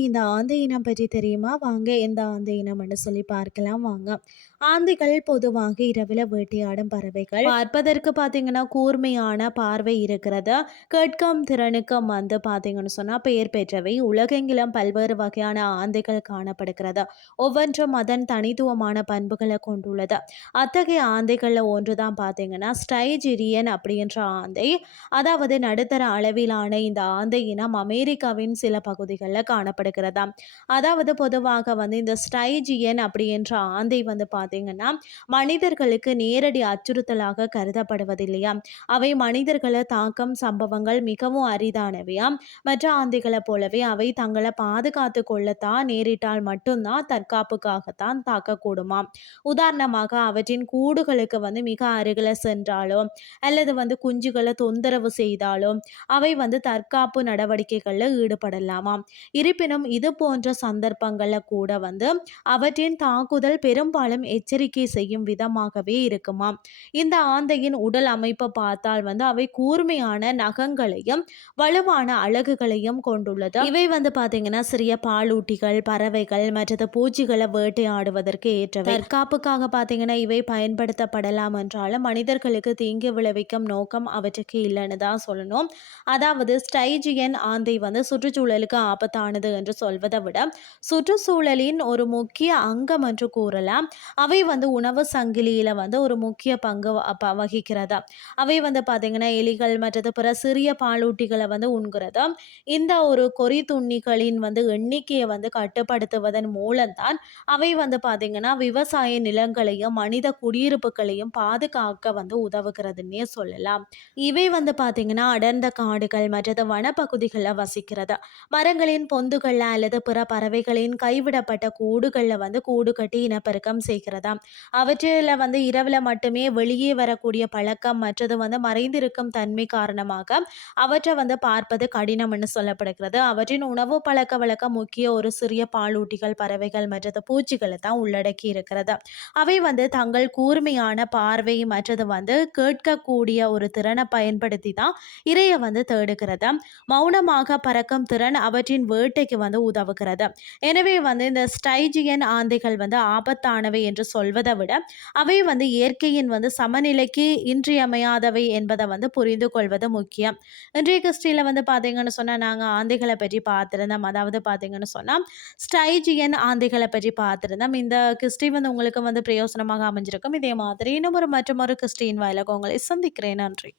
இந்த ஆந்தை இனம் பற்றி தெரியுமா? வாங்க எந்த ஆந்தை இனம்னு சொல்லி பார்க்கலாம் வாங்க. ஆந்தைகள் பொதுவாக இரவில் வேட்டையாடும் பறவைகள். பார்ப்பதற்கு பார்த்தீங்கன்னா கூர்மையான பார்வை இருக்கிறது. கேட்கும் திறனுக்கும் வந்து பார்த்தீங்கன்னு சொன்னால் பெயர் பெற்றவை. உலகெங்கிலும் பல்வேறு வகையான ஆந்தைகள் காணப்படுகிறது. ஒவ்வொன்றும் அதன் தனித்துவமான பண்புகளை கொண்டுள்ளது. அத்தகைய ஆந்தைகளில் ஒன்று தான் பார்த்தீங்கன்னா ஸ்டைஜிரியன் அப்படின்ற ஆந்தை. அதாவது நடுத்தர அளவிலான இந்த ஆந்தை இனம் அமெரிக்காவின் சில பகுதிகளில் காணப்படுகிறதா அதாவது பொதுவாக வந்து இந்த ஸ்டைஜியன் அப்படின்ற ஆந்தை வந்து பார்த்தீங்கன்னா மனிதர்களுக்கு நேரடி அச்சுறுத்தலாக கருதப்படுவதில்லையா? அவை மனிதர்களை தாக்கம் சம்பவங்கள் மிகவும் அரிதானவையா? மற்ற ஆந்தைகளை போலவே அவை தங்களை பாதுகாத்து கொள்ளத்தான் நேரிட்டால் மட்டும்தான் தற்காப்புக்காகத்தான் தாக்கக்கூடுமாம் உதாரணமாக அவற்றின் கூடுகளுக்கு வந்து மிக அருகில் சென்றாலோ அல்லது வந்து குஞ்சுகளை தொந்தரவு செய்தாலோ அவை வந்து தற்காப்பு நடவடிக்கைகளில் ஈடுபடலாமாம் இருப்பினும் இது போன்ற சந்தர்ப்பங்களில் கூட வந்து அவற்றின் தாக்குதல் பெரும்பாலும் எச்சரிக்கை செய்யும் விதமாகவே இருக்குமா? இந்த ஆந்தையின் உடல் அமைப்பை பார்த்தால் வந்து அவை கூர்மையான நகங்களையும் வலுவான அழகுகளையும் கொண்டுள்ளது. இவை வந்து பார்த்தீங்கன்னா சிறிய பாலூட்டிகள் பறவைகள் மற்றது பூச்சிகளை வேட்டையாடுவதற்கு ஏற்றவை. தற்காப்புக்காக பார்த்தீங்கன்னா இவை பயன்படுத்தப்படலாம் என்றாலும் மனிதர்களுக்கு தீங்கு விளைவிக்கும் நோக்கம் அவற்றுக்கு இல்லைன்னு தான் சொல்லணும். அதாவது ஸ்டைஜியன் ஆந்தை வந்து சுற்றுச்சூழலுக்கு ஆபத்தானது என்று சொல்வதை விட சுற்றுச்சூழலின் ஒரு முக்கிய அங்கம் என்று கூறலாம். அவை வந்து உணவு சங்கிலியில் வந்து ஒரு முக்கிய பங்கு வகிக்கிறதா. அவை வந்து பார்த்திங்கன்னா எலிகள் மற்றது பிற சிறிய பாலூட்டிகளை வந்து உண்கிறதா. இந்த ஒரு கொறி துண்ணிகளின் வந்து எண்ணிக்கையை வந்து கட்டுப்படுத்துவதன் மூலம்தான் அவை வந்து பார்த்திங்கன்னா விவசாய நிலங்களையும் மனித குடியிருப்புகளையும் பாதுகாக்க வந்து உதவுகிறதுன்னே சொல்லலாம். இவை வந்து பார்த்திங்கன்னா அடர்ந்த காடுகள் மற்றது வனப்பகுதிகளில் வசிக்கிறது. மரங்களின் பொந்துகளில் அல்லது பிற பறவைகளின் கைவிடப்பட்ட கூடுகளில் வந்து கூடு கட்டி இனப்பெருக்கம் செய்கிறதா? அவற்றில் வந்து இரவில் மட்டுமே வெளியே வரக்கூடிய பழக்கம் மற்றது வந்து மறைந்திருக்கும் தன்மை காரணமாக அவற்றை வந்து பார்ப்பது கடினம்னு சொல்லப்படுகிறது. அவற்றின் உணவு பழக்க வழக்கம் முக்கிய ஒரு சிறிய பாலூட்டிகள் பறவைகள் மற்றது பூச்சிகளை தான் உள்ளடக்கி இருக்கிறது. அவை வந்து தங்கள் கூர்மையான பார்வை மற்றது வந்து கேட்கக்கூடிய ஒரு திறனை பயன்படுத்தி தான் இறையை வந்து தேடுகிறது. மௌனமாக பறக்கும் திறன் அவற்றின் வேட்டைக்கு வந்து உதவுகிறது. எனவே வந்து இந்த ஸ்டைஜியன் ஆந்தைகள் வந்து ஆபத்தானவை என்று சொல்வதை விட அவை வந்து இயற்கையின் வந்து சமநிலைக்கு இன்றியமையாதவை என்பதை வந்து புரிந்து கொள்வது முக்கியம். இன்றைய கிறிஸ்டியில் வந்து பார்த்தீங்கன்னு சொன்னால் நாங்கள் ஆந்தைகளை பற்றி பார்த்துருந்தோம். அதாவது பார்த்தீங்கன்னு சொன்னால் ஸ்டைஜியன் ஆந்தைகளை பற்றி பார்த்துருந்தோம். இந்த கிறிஸ்டி வந்து உங்களுக்கு வந்து பிரயோசனமாக அமைஞ்சிருக்கும். இதே மாதிரி இன்னும் ஒரு மற்றும் ஒரு கிறிஸ்டின் வாயிலாக உங்களை சந்திக்கிறேன். நன்றி.